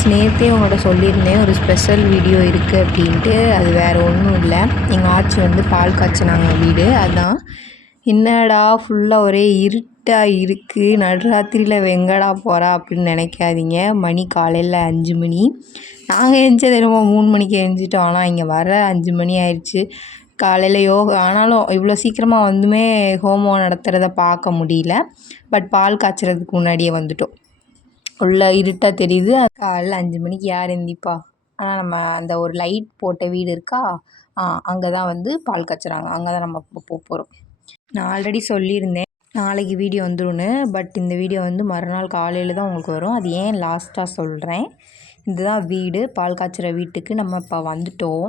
Friends, நேற்றே உங்கள்கிட்ட சொல்லியிருந்தேன் ஒரு ஸ்பெஷல் வீடியோ இருக்குது அப்படின்ட்டு. அது வேறு ஒன்றும் இல்லை, எங்கள் ஆச்சி வந்து பால் காய்ச்சினாங்க வீடு. அதுதான். என்னடா ஃபுல்லாக ஒரே இருட்டாக இருக்குது, நடுராத்திரியில் வெங்கடா போகிறா அப்படின்னு நினைக்காதீங்க. மணி காலையில் 5 மணி. நாங்கள் எழுந்தது என்னமோ 3 மணிக்கு எழுந்திட்டோம். ஆனால் இங்கே வர 5 மணி ஆயிடுச்சு. காலையில் யோகா ஆனாலும் இவ்வளோ சீக்கிரமாக வந்துமே ஹோமம் நடத்துகிறத பார்க்க முடியல. பட் பால் காய்ச்சறதுக்கு முன்னாடியே வந்துட்டோம். உள்ள இருட்டாக தெரியுது. காலைல 5 மணிக்கு யார் எந்திப்பா? ஆனால் நம்ம அந்த ஒரு லைட் போட்ட வீடு இருக்கா, அங்கே தான் வந்து பால் காய்ச்சுறாங்க. அங்கே தான் நம்ம இப்போ போகிறோம். நான் ஆல்ரெடி சொல்லியிருந்தேன் நாளைக்கு வீடியோ வந்துடும்னு. பட் இந்த வீடியோ வந்து மறுநாள் காலையில் தான் உங்களுக்கு வரும். அது ஏன் லாஸ்ட்டாக சொல்கிறேன். இதுதான் வீடு, பால் காய்ச்சுற வீட்டுக்கு நம்ம இப்போ வந்துட்டோம்.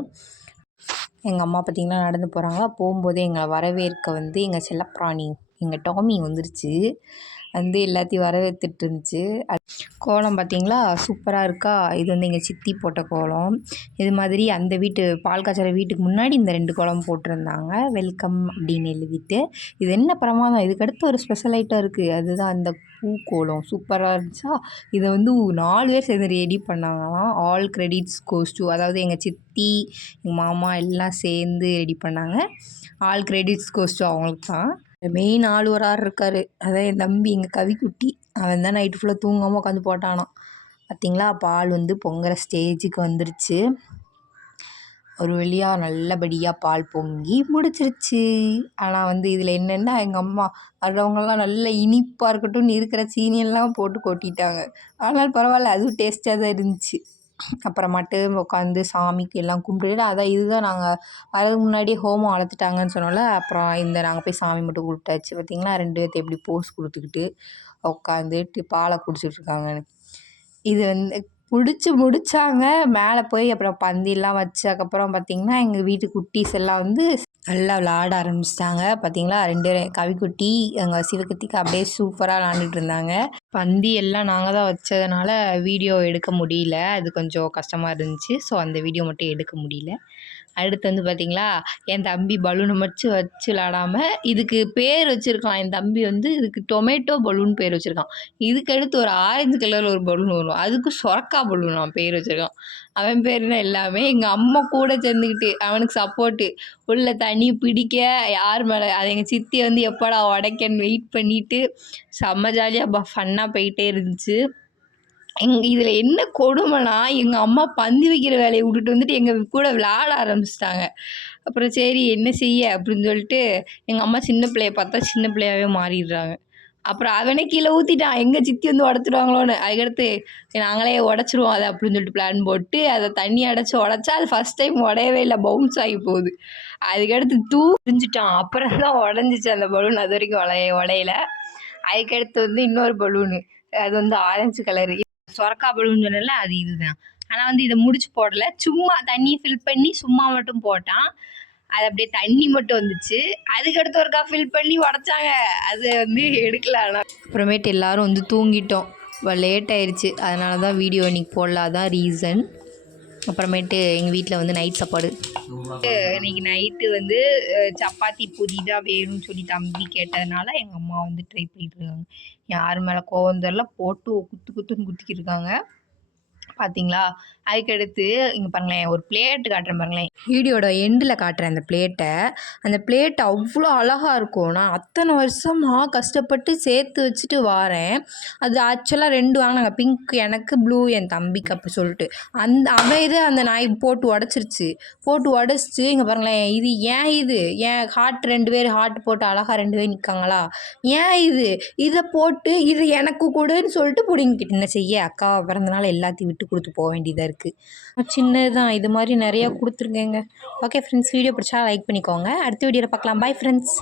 எங்கள் அம்மா பார்த்திங்கன்னா நடந்து போகிறாங்க. போகும்போதே எங்களை வரவேற்க வந்து எங்கள் செல்லப்பிராணி எங்கள் டாமி வந்துருச்சு. வந்து எல்லாத்தையும் வரவேற்றுட்டு இருந்துச்சு. கோலம் பார்த்திங்களா, சூப்பராக இருக்கா. இது வந்து எங்கள் சித்தி போட்ட கோலம். இது மாதிரி அந்த வீட்டு பால் காய்ச்சற வீட்டுக்கு முன்னாடி இந்த 2 கோலம் போட்டிருந்தாங்க, வெல்கம் அப்படின்னு எழுதிட்டு. இது என்ன பிரமாதம், இதுக்கடுத்து ஒரு ஸ்பெஷல் ஐட்டம் இருக்குது. அதுதான் அந்த பூக்கோலம். சூப்பராக இருந்துச்சா. இதை வந்து 4 பேர் சேர்ந்து ரெடி பண்ணாங்களாம். ஆல் கிரெடிட்ஸ் கோஸ் டு, அதாவது எங்கள் சித்தி எங்கள் மாமா எல்லாம் சேர்ந்து ரெடி பண்ணாங்க. ஆல் கிரெடிட்ஸ் கோஸ் டு அவங்களுக்கு தான். மெயின் ஆள் ஒரு ஆள் இருக்கார், அதான் என் தம்பி எங்கள் கவிக்குட்டி. அவன் தான் நைட்டு ஃபுல்லாக தூங்காமல் உட்காந்து போட்டானான். பார்த்திங்களா, பால் வந்து பொங்குற ஸ்டேஜுக்கு வந்துருச்சு. ஒரு வழியாக நல்லபடியாக பால் பொங்கி முடிச்சிருச்சு. ஆனால் வந்து இதில் என்னென்னா, எங்கள் அம்மா வர்றவங்கெல்லாம் நல்ல இனிப்பாக இருக்கட்டும்னு இருக்கிற சீனியெல்லாம் போட்டு கொட்டிட்டாங்க. ஆனால் பரவாயில்ல, அதுவும் டேஸ்ட்டாக தான் இருந்துச்சு. அப்புறமாட்டு உட்காந்து சாமிக்கு எல்லாம் கும்பிட்டுட்டு, அதான் இதுதான் நாங்கள் வரதுக்கு முன்னாடியே ஹோமம் வளர்த்துட்டாங்கன்னு சொன்னோம்ல. அப்புறம் நாங்கள் போய் சாமி மட்டும் கும்பிட்டாச்சு. பார்த்திங்களா, 2 பேர்த்து எப்படி போஸ் கொடுத்துக்கிட்டு உட்காந்துட்டு பாலை குடிச்சிட்ருக்காங்கன்னு. இது வந்து முடிச்சாங்க. மேலே போய் அப்புறம் பந்தியெல்லாம் வச்சதுக்கப்புறம் பார்த்திங்கன்னா, எங்கள் வீட்டு குட்டீஸ் எல்லாம் வந்து நல்லா விளாட ஆரம்பிச்சிட்டாங்க. பார்த்திங்களா, 2 கவிக்குட்டி எங்கள் சிவகத்திக்கு அப்படியே சூப்பராக விளாண்டுட்டு இருந்தாங்க. பந்தி எல்லாம் நாங்கள் தான் வச்சதுனால வீடியோ எடுக்க முடியல. அது கொஞ்சம் கஷ்டமாக இருந்துச்சு. ஸோ அந்த வீடியோ மட்டும் எடுக்க முடியல. அடுத்து வந்து பார்த்திங்களா, என் தம்பி பலூனை வச்சு விளாடாமல் இதுக்கு பேர் வச்சுருக்கான். என் தம்பி வந்து இதுக்கு டொமேட்டோ பலூன் பேர் வச்சுருக்கான். இதுக்கு அடுத்து ஒரு ஆரஞ்சு கலரில் ஒரு பலூன் வரும், அதுக்கு சொரக்கா பலூன் அவன் பேர் வச்சுருக்கான். அவன் பேருனா எல்லாமே எங்கள் அம்மா கூட சேர்ந்துக்கிட்டு அவனுக்கு சப்போர்ட்டு. உள்ள தண்ணி பிடிக்க யார் மேலே, அது எங்கள் சித்தி வந்து எப்போடா உடைக்கன்னு வெயிட் பண்ணிவிட்டு செம்ம ஜாலியாக ஃபன்னாக போயிட்டே இருந்துச்சு. இதில் என்ன கொடுமைனா, எங்கள் அம்மா பந்தி வைக்கிற வேலையை விட்டுட்டு வந்துட்டு எங்கள் கூட விளாட ஆரம்பிச்சிட்டாங்க. அப்புறம் சரி என்ன செய்ய அப்படின்னு சொல்லிட்டு எங்கள் அம்மா சின்ன பிள்ளைய பார்த்தா சின்ன பிள்ளையாகவே மாறிடுறாங்க. அப்புறம் அவனே கீழே ஊற்றிட்டான், எங்கள் சித்தி வந்து உடச்சிடுவாங்களோன்னு. அதுக்கடுத்து நாங்களே உடச்சிருவோம் அதை அப்படின்னு சொல்லிட்டு பிளான் போட்டு அதை தண்ணி உடச்சா அது ஃபஸ்ட் டைம் உடையவே இல்லை, பவுன்ஸ் ஆகி போகுது. அதுக்கடுத்து பிரிஞ்சுட்டான். அப்புறம் தான் உடஞ்சிச்சு அந்த பலூன். அது வரைக்கும் உடையல. அதுக்கடுத்து வந்து இன்னொரு பலூனு, அது வந்து ஆரஞ்சு கலரு சொரக்கா பலூன் சொன்னல, அது இதுதான். ஆனால் வந்து இதை முடிச்சு போடலை, சும்மா தண்ணியை ஃபில் பண்ணி சும்மா மட்டும் போட்டான். அது அப்படியே தண்ணி மட்டும் வந்துச்சு. அதுக்கடுத்து ஒருக்கா ஃபில் பண்ணி உடச்சாங்க, அது வந்து எடுக்கல. ஆனால் அப்புறமேட்டு எல்லோரும் வந்து தூங்கிட்டோம், லேட் ஆயிடுச்சு. அதனால தான் வீடியோ இன்றைக்கி போடலாதான் ரீசன். அப்புறமேட்டு எங்கள் வீட்டில் வந்து நைட் சாப்பாடு. இன்றைக்கி நைட்டு வந்து சப்பாத்தி புதிதாக வேணும்னு சொல்லி தம்பி கேட்டதுனால எங்கள் அம்மா வந்து ட்ரை பண்ணிட்டுருக்காங்க. யார் மேலே கோவம் தெரியல, போட்டு குத்துன்னு குத்திக்கிருக்காங்க. பார்த்தீங்களா, அதுக்கடுத்து இங்கே பாருங்களேன், ஒரு பிளேட்டு காட்டுறேன் பாருங்களேன். வீடியோட எண்டில் காட்டுறேன் அந்த பிளேட்டை. அந்த பிளேட் அவ்வளோ அழகாக இருக்கும். நான் அத்தனை வருஷமாக கஷ்டப்பட்டு சேர்த்து வச்சுட்டு வாரேன். அது ஆக்சுவலாக 2 வாங்கினாங்க, பிங்க் எனக்கு, ப்ளூ என் தம்பிக்கு அப்படி சொல்லிட்டு. அவன் இது அந்த நாய் போட்டு உடச்சிருச்சு. இங்கே பாருங்களேன், இது ஏன் ஹார்ட் 2 பேர் ஹார்ட் போட்டு அழகாக 2 பேர் நிற்காங்களா, ஏன் இதை போட்டு இது எனக்கு கூடன்னு சொல்லிட்டு பிடிங்கிட்டு என்ன செய்ய, அக்காவை பிறந்தனால எல்லாத்தையும் விட்டு கொடுத்து போக வேண்டியதாக இருக்குது. சின்னது தான், இது மாதிரி நிறையா கொடுத்துருக்கேங்க. ஓகே ஃப்ரெண்ட்ஸ், வீடியோ பிடிச்சா லைக் பண்ணிக்கோங்க. அடுத்த வீடியோவில் பார்க்கலாம். Bye friends.